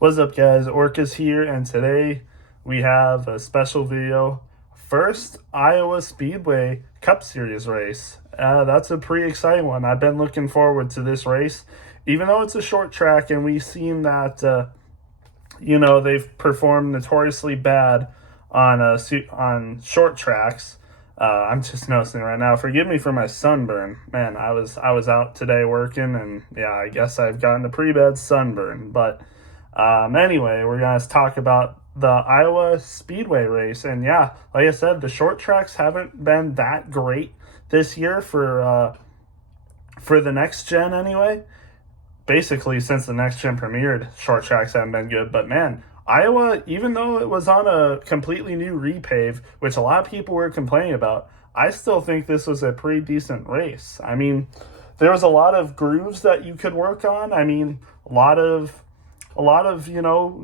What's up, guys? Orcas here, and today we have a special video. First Iowa Speedway Cup Series race. That's a pretty exciting one. I've been looking forward to this race, even though it's a short track, and we've seen that they've performed notoriously bad on short tracks. I'm just noticing right now. Forgive me for my sunburn, man. I was out today working, and yeah, I guess I've gotten a pretty bad sunburn. But anyway, we're gonna talk about the Iowa Speedway race, and yeah, like I said, the short tracks haven't been that great this year for the next gen anyway. Basically, since the next gen premiered, short tracks haven't been good. But man, Iowa, even though it was on a completely new repave, which a lot of people were complaining about, I still think this was a pretty decent race. I mean, there was a lot of grooves that you could work on. I mean, a lot of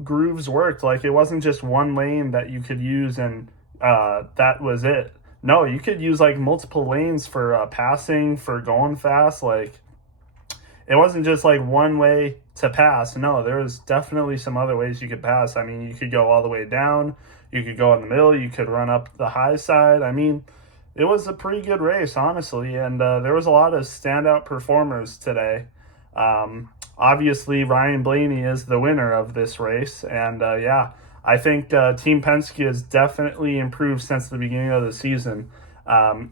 grooves worked. Like, it wasn't just one lane that you could use and that was it. No, you could use like multiple lanes for passing, for going fast. Like, it wasn't just like one way to pass. No, there was definitely some other ways you could pass. I mean, you could go all the way down, you could go in the middle, you could run up the high side. I mean, it was a pretty good race, honestly, and there was a lot of standout performers today. Obviously, Ryan Blaney is the winner of this race, and yeah, I think Team Penske has definitely improved since the beginning of the season.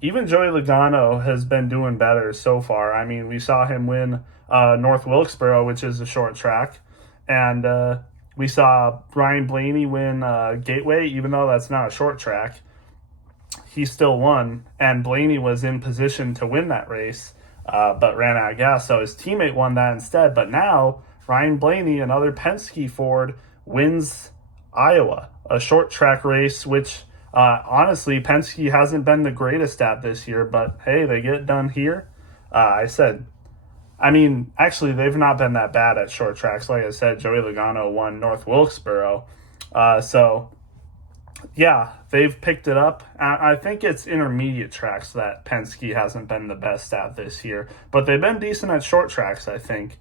Even Joey Logano has been doing better so far. I mean, we saw him win North Wilkesboro, which is a short track, and we saw Ryan Blaney win Gateway, even though that's not a short track. He still won, and Blaney was in position to win that race, but ran out of gas, so his teammate won that instead. But now, Ryan Blaney, another Penske Ford, wins Iowa, a short track race, which honestly, Penske hasn't been the greatest at this year, but hey, they get it done here. Actually, they've not been that bad at short tracks. Like I said, Joey Logano won North Wilkesboro. So, yeah, they've picked it up. I think it's intermediate tracks that Penske hasn't been the best at this year, but they've been decent at short tracks, I think.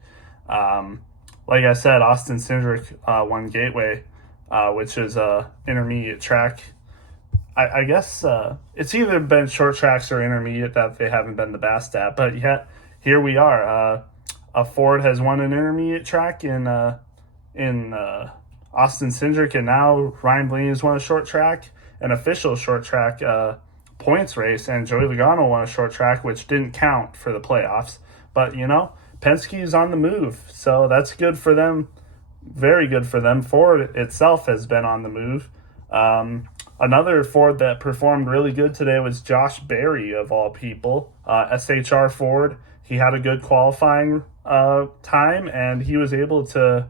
Like I said, Austin Cindric won Gateway, which is a intermediate track. I guess it's either been short tracks or intermediate that they haven't been the best at, but yet here we are. A Ford has won an intermediate track in Austin Cindric, and now Ryan Blaney has won a short track, an official short track points race, and Joey Logano won a short track, which didn't count for the playoffs. But Penske's on the move, so that's good for them. Very good for them. Ford itself has been on the move. Another Ford that performed really good today was Josh Berry, of all people. SHR Ford, he had a good qualifying time, and he was able to,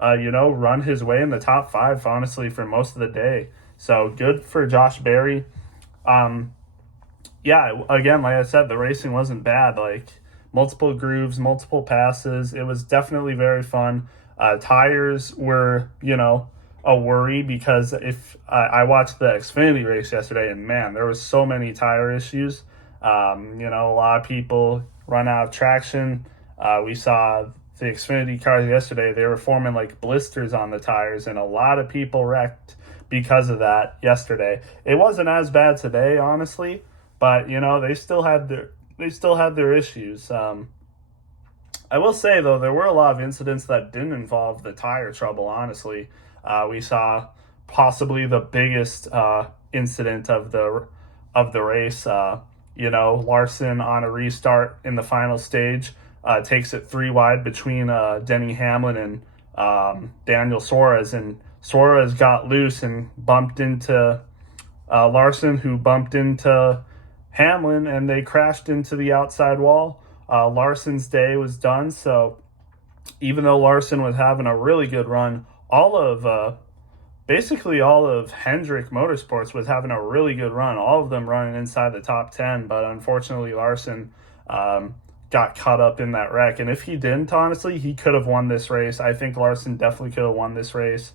run his way in the top five, honestly, for most of the day. So good for Josh Berry. Yeah, again, like I said, the racing wasn't bad. Like, multiple grooves, multiple passes. It was definitely very fun. Tires were, a worry, because if I watched the Xfinity race yesterday, and man, there was so many tire issues. A lot of people run out of traction. We saw the Xfinity cars yesterday, they were forming like blisters on the tires, and a lot of people wrecked because of that yesterday. It wasn't as bad today, honestly, but they still had their issues. I will say, though, there were a lot of incidents that didn't involve the tire trouble, honestly. We saw possibly the biggest incident of the race. Larson on a restart in the final stage takes it 3 wide between Denny Hamlin and Daniel Suarez, and Suarez got loose and bumped into Larson, who bumped into Hamlin, and they crashed into the outside wall. Larson's day was done, so even though Larson was having a really good run, basically all of Hendrick Motorsports was having a really good run, all of them running inside the top 10, but unfortunately Larson got caught up in that wreck, and if he didn't, honestly, he could have won this race. I think Larson definitely could have won this race.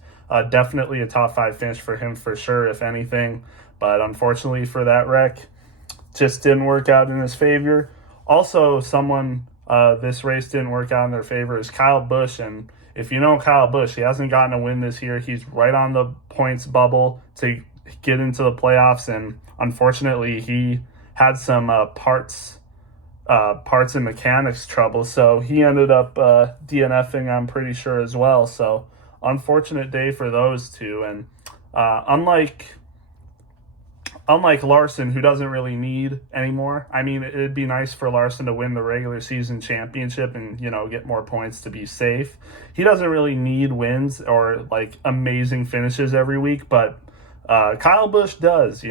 Definitely a top 5 finish for him for sure, if anything, but unfortunately for that wreck, just didn't work out in his favor. Also, someone this race didn't work out in their favor is Kyle Busch, and if you know Kyle Busch, he hasn't gotten a win this year. He's right on the points bubble to get into the playoffs, and unfortunately, he had some parts and mechanics trouble, so he ended up DNFing, I'm pretty sure, as well. So unfortunate day for those two. And unlike Larson, who doesn't really need anymore. I mean, it'd be nice for Larson to win the regular season championship and, get more points to be safe. He doesn't really need wins or like amazing finishes every week, but Kyle Busch does,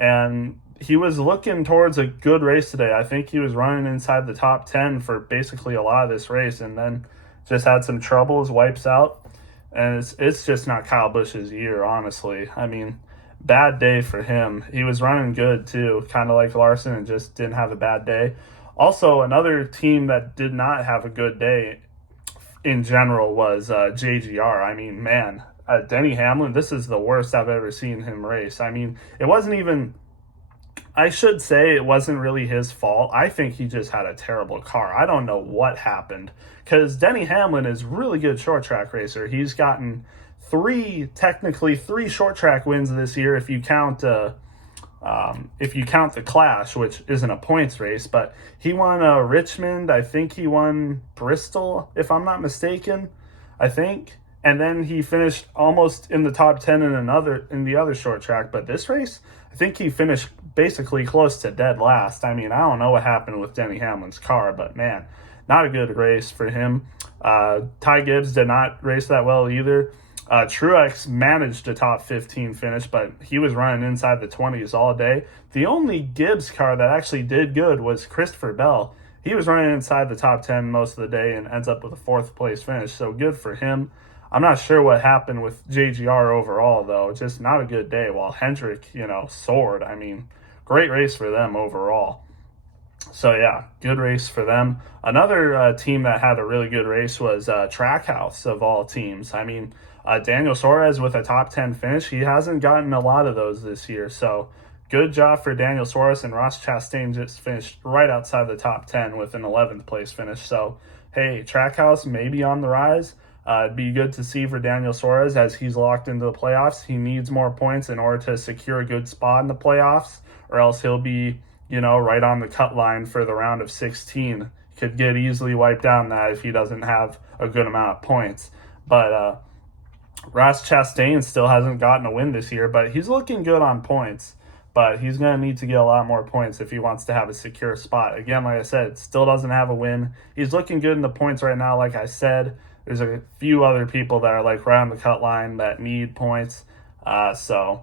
and he was looking towards a good race today. I think he was running inside the top 10 for basically a lot of this race, and then just had some troubles, wipes out. And it's just not Kyle Busch's year, honestly. I mean, bad day for him. He was running good too, kind of like Larson, and just didn't have a bad day. Also, another team that did not have a good day in general was JGR. I mean, man, Denny Hamlin, this is the worst I've ever seen him race. I mean, it wasn't even... I should say it wasn't really his fault. I think he just had a terrible car. I don't know what happened, because Denny Hamlin is really good short track racer. He's gotten technically three short track wins this year if you count the Clash, which isn't a points race. But he won Richmond. I think he won Bristol, if I'm not mistaken. I think. And then he finished almost in the top 10 in the other short track. But this race, I think he finished basically close to dead last. I mean, I don't know what happened with Denny Hamlin's car, but man, not a good race for him. Ty Gibbs did not race that well either. Truex managed a top 15 finish, but he was running inside the 20s all day. The only Gibbs car that actually did good was Christopher Bell. He was running inside the top 10 most of the day and ends up with a fourth place finish, so good for him. I'm not sure what happened with JGR overall, though. Just not a good day, while Hendrick, soared. I mean, great race for them overall. So, yeah, good race for them. Another team that had a really good race was Trackhouse, of all teams. I mean, Daniel Suarez with a top 10 finish. He hasn't gotten a lot of those this year, so good job for Daniel Suarez, and Ross Chastain just finished right outside the top 10 with an 11th place finish. So, hey, Trackhouse may be on the rise. It'd be good to see for Daniel Suarez as he's locked into the playoffs. He needs more points in order to secure a good spot in the playoffs, or else he'll be, right on the cut line for the round of 16. Could get easily wiped out in that if he doesn't have a good amount of points. But Ross Chastain still hasn't gotten a win this year, but he's looking good on points. But he's going to need to get a lot more points if he wants to have a secure spot. Again, like I said, still doesn't have a win. He's looking good in the points right now, like I said. There's a few other people that are like right on the cut line that need points. So,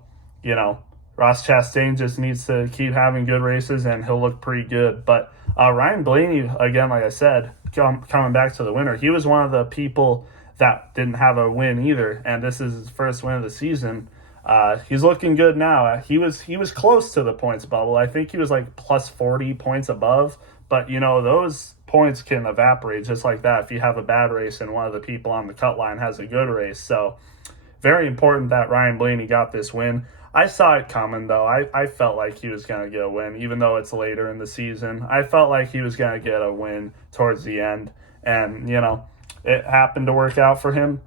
Ross Chastain just needs to keep having good races and he'll look pretty good. But Ryan Blaney, again, like I said, coming back to the winner, he was one of the people that didn't have a win either. And this is his first win of the season. He's looking good now. He was close to the points bubble. I think he was like plus 40 points above. But, those points can evaporate just like that if you have a bad race and one of the people on the cut line has a good race. So very important that Ryan Blaney got this win. I saw it coming, though. I felt like he was going to get a win, even though it's later in the season. I felt like he was going to get a win towards the end. And, it happened to work out for him.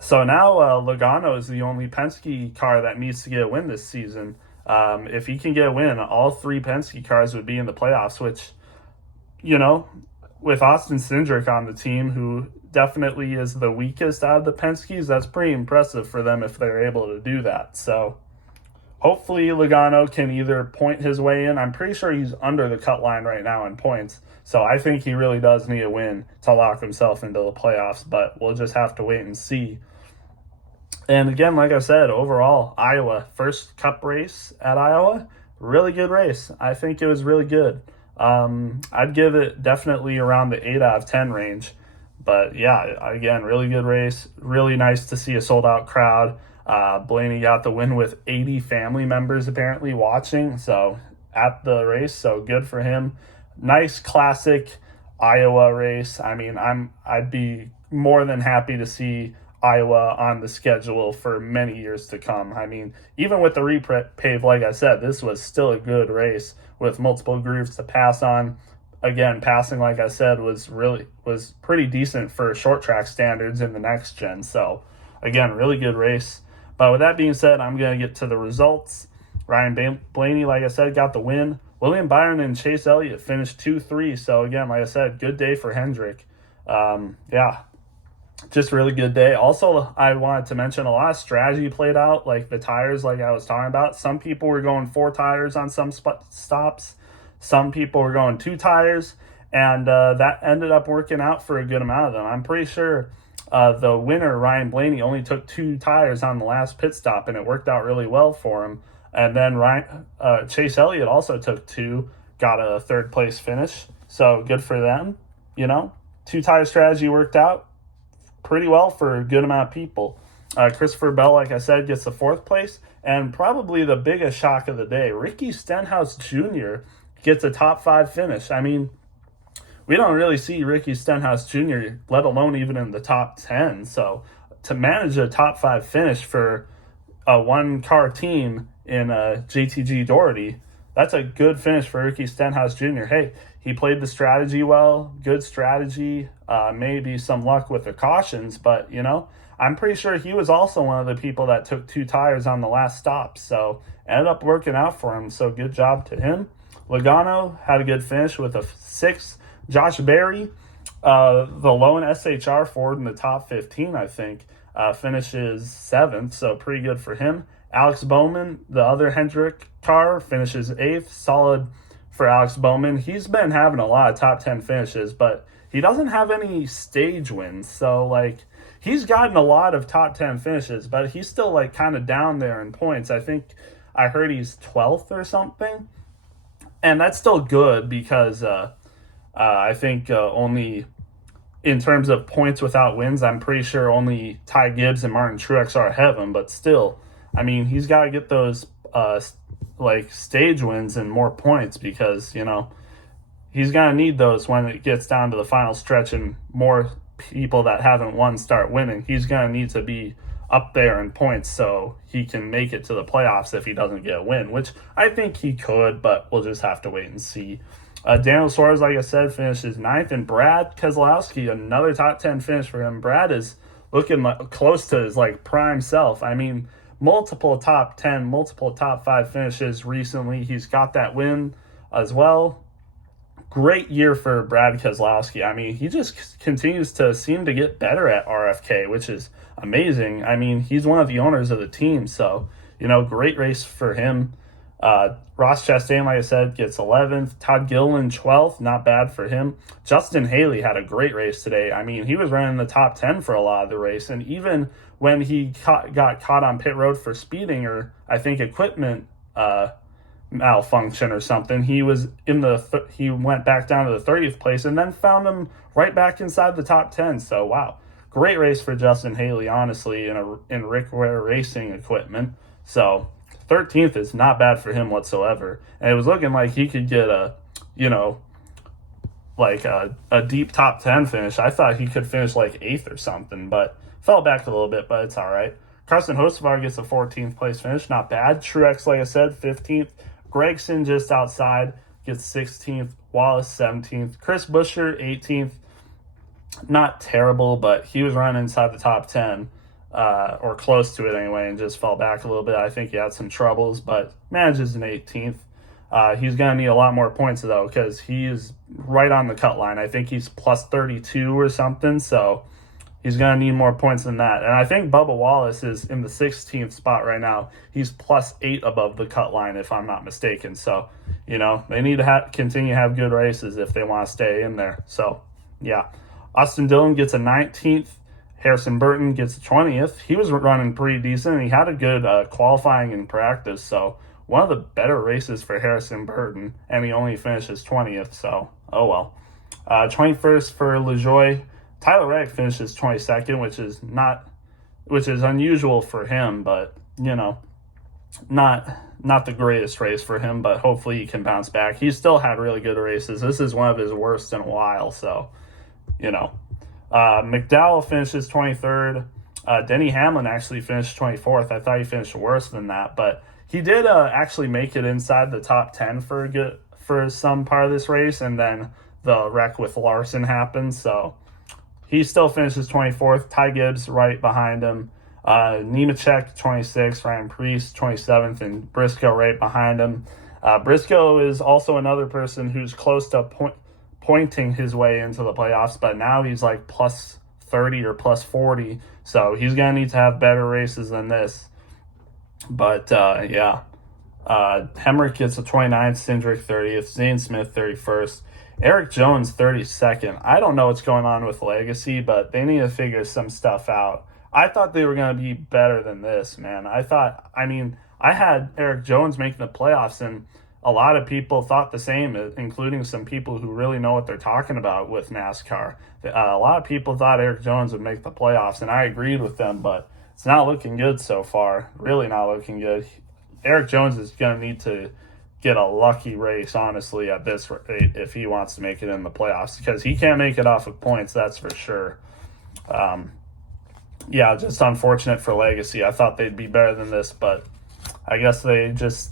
So now Logano is the only Penske car that needs to get a win this season. If he can get a win, all three Penske cars would be in the playoffs, which, with Austin Cindric on the team, who definitely is the weakest out of the Penskes, that's pretty impressive for them if they're able to do that. So hopefully Logano can either point his way in. I'm pretty sure he's under the cut line right now in points. So I think he really does need a win to lock himself into the playoffs, but we'll just have to wait and see. And again, like I said, overall, Iowa, first Cup race at Iowa, really good race. I think it was really good. I'd give it definitely around the 8 out of 10 range. But yeah, again, really good race. Really nice to see a sold-out crowd. Blaney got the win with 80 family members apparently watching at the race, so good for him. Nice classic Iowa race. I mean, I'd be more than happy to see Iowa on the schedule for many years to come. I mean, even with the repave, like I said, this was still a good race with multiple grooves to pass on. again, passing, like I said, was pretty decent for short track standards in the next gen. So again, really good race. But with that being said, I'm going to get to the results. Ryan Blaney, like I said, got the win. William Byron and Chase Elliott finished 2-3. So again, like I said, good day for Hendrick. Yeah, just really good day. Also, I wanted to mention a lot of strategy played out, like the tires, like I was talking about. Some people were going 4 tires on some stops. Some people were going 2 tires, and that ended up working out for a good amount of them. I'm pretty sure the winner, Ryan Blaney, only took 2 tires on the last pit stop, and it worked out really well for him. And then Chase Elliott also took 2, got a 3rd place finish. So good for them. 2-tire strategy worked out pretty well for a good amount of people. Christopher Bell, like I said, gets the 4th place. And probably the biggest shock of the day, Ricky Stenhouse Jr. gets a top 5 finish. I mean, we don't really see Ricky Stenhouse Jr., let alone even in the top 10. So to manage a top 5 finish for a 1-car team in JTG Doherty, that's a good finish for Ricky Stenhouse Jr. Hey, he played the strategy well, good strategy, maybe some luck with the cautions, but, I'm pretty sure he was also one of the people that took 2 tires on the last stop, so ended up working out for him, so good job to him. Logano had a good finish with a 6th. Josh Berry, the lone SHR Ford in the top 15, I think, finishes 7th, so pretty good for him. Alex Bowman, the other Hendrick car, finishes 8th. Solid for Alex Bowman. He's been having a lot of top 10 finishes, but he doesn't have any stage wins. So, he's gotten a lot of top 10 finishes, but he's still, kind of down there in points. I think I heard he's 12th or something. And that's still good because I think only in terms of points without wins, I'm pretty sure only Ty Gibbs and Martin Truex are ahead of him. But still, I mean, he's got to get those stage wins and more points because, he's going to need those when it gets down to the final stretch and more people that haven't won start winning. He's going to need to be up there in points so he can make it to the playoffs if he doesn't get a win, which I think he could, but we'll just have to wait and see. Daniel Suarez, like I said, finishes 9th, and Brad Keselowski, another top 10 finish for him. Brad is looking close to his prime self. I mean, multiple top 10, multiple top 5 finishes recently. He's got that win as well. Great year for Brad Keselowski. I mean, he just continues to seem to get better at RFK, which is amazing. I mean, he's one of the owners of the team, so, great race for him. Ross Chastain, like I said, gets 11th. Todd Gilliland, 12th. Not bad for him. Justin Haley had a great race today. I mean, he was running the top 10 for a lot of the race, and even when he got caught on pit road for speeding or, I think, equipment malfunction or something, he was he went back down to the 30th place and then found him right back inside the top 10. So, wow. Great race for Justin Haley, honestly, in Rick Ware Racing equipment. So, 13th is not bad for him whatsoever. And it was looking like he could get a deep top 10 finish. I thought he could finish 8th or something, but fell back a little bit, but it's all right. Carson Hocevar gets a 14th place finish. Not bad. Truex, like I said, 15th. Gregson just outside gets 16th. Wallace, 17th. Chris Buescher, 18th. Not terrible, but he was running inside the top 10. Or close to it anyway, and just fell back a little bit. I think he had some troubles, but manages an 18th. He's going to need a lot more points, though, because he is right on the cut line. I think he's plus 32 or something, so he's going to need more points than that. And I think Bubba Wallace is in the 16th spot right now. He's plus 8 above the cut line, if I'm not mistaken. So, they need to continue to have good races if they want to stay in there. So, yeah. Austin Dillon gets a 19th. Harrison Burton gets 20th. He was running pretty decent, and he had a good qualifying in practice. So one of the better races for Harrison Burton, and he only finishes 20th. So, oh well. 21st for LaJoie. Tyler Reddick finishes 22nd, which is unusual for him, but not the greatest race for him. But hopefully he can bounce back. He's still had really good races. This is one of his worst in a while. So, McDowell finishes 23rd. Denny Hamlin actually finished 24th. I thought he finished worse than that, but he did actually make it inside the top 10 for some part of this race, and then the wreck with Larson happened. So he still finishes 24th. Ty Gibbs right behind him. Nemechek 26th, Ryan Preece 27th, and Briscoe right behind him. Briscoe is also another person who's close to pointing his way into the playoffs, but now he's like plus 30 or plus 40, so he's going to need to have better races than this. But yeah, Hemrick gets a 29th, Cindric 30th, Zane Smith 31st, Eric Jones 32nd. I don't know what's going on with Legacy, but they need to figure some stuff out. I thought they were going to be better than this, man. I had Eric Jones making the playoffs, and a lot of people thought the same, including some people who really know what they're talking about with NASCAR. A lot of people thought Eric Jones would make the playoffs, and I agreed with them, but it's not looking good so far. Really not looking good. Eric Jones is going to need to get a lucky race, honestly, at this rate if he wants to make it in the playoffs, because he can't make it off of points, that's for sure. Yeah, just unfortunate for Legacy. I thought they'd be better than this, but I guess they just,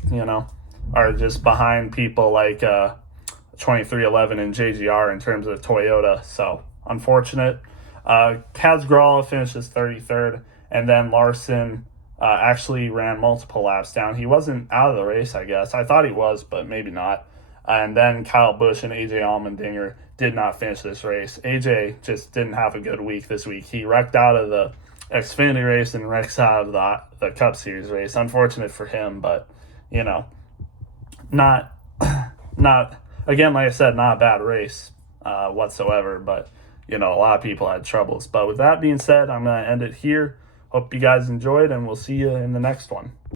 are just behind people like 2311 and JGR in terms of Toyota. So, unfortunate. Kaz Gralla finishes 33rd, and then Larson actually ran multiple laps down. He wasn't out of the race, I guess. I thought he was, but maybe not. And then Kyle Busch and AJ Allmendinger did not finish this race. AJ just didn't have a good week this week. He wrecked out of the Xfinity race and wrecks out of the Cup Series race. Unfortunate for him, but, not again, like I said, not a bad race whatsoever, but, a lot of people had troubles. But with that being said, I'm going to end it here. Hope you guys enjoyed, and we'll see you in the next one.